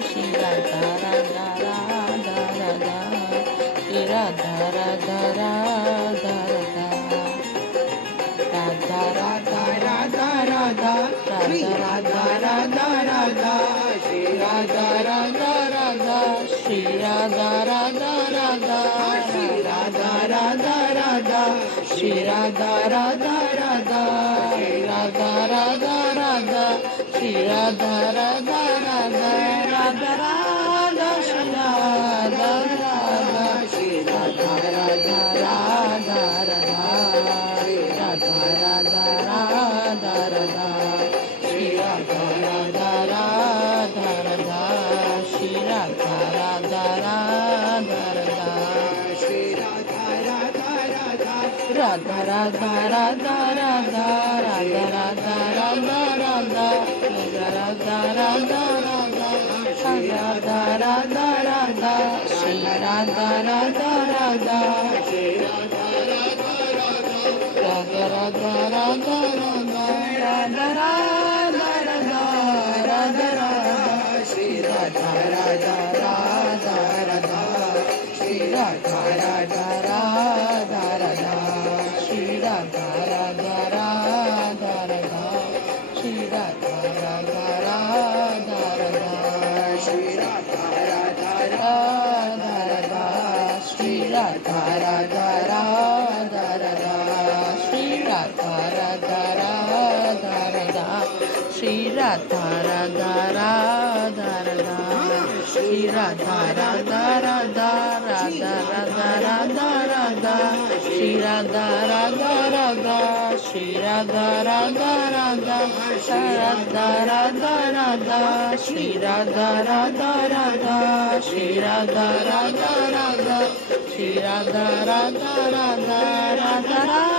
Shri Radha Radha Radha Radha, Shri Radha Radha Radha Radha, Radha Radha Radha Radha, Shri Radha Radha Radha, Shri Radha Radha Radha, Shri Radha Radha Radha, Shri Radha Radha Radha, Shri Radha Radha Radha, Shri Radha Radha Radha, Shri Radha Radha Radha, Radha Radha, Shri Radha Radha, Shri Radha Radha Radha Radha, Shri Radha Radha Radha Radha, Shri Radha Radha Radha Radha, Shri Radha Radha Radha Radha, Shri Radha Radha Radha, Radha Radha Radha Radha, Radha Radha Radha Radha, Radha Radha Radha, Radha Radha Radha, Shri Radha Radha Radha, Shri Radha Radha Radha, Radha Radha Radha Radha, Radha Radha Radha, Radha Radha, Shri Radha Radha Radha Radha, Shri Radha Radha Radha Radha, Shri Radha Radha Radha Radha, Shri Radha Radha Radha Radha, Shri Radha Radha Radha Radha, Shri Radha Radha Radha Radha, Shri Radha Radha Radha Radha, Shri Radha Radha Radha Radha, Shri Radha Radha Radha, Radha Radha Radha Radha, Shri Radha Radha Radha, Shri Radha Radha Radha, Radha Radha Radha, Shri Radha Radha Radha, Shri Radha Radha Radha, Shri Radha Radha Radha, Radha Radha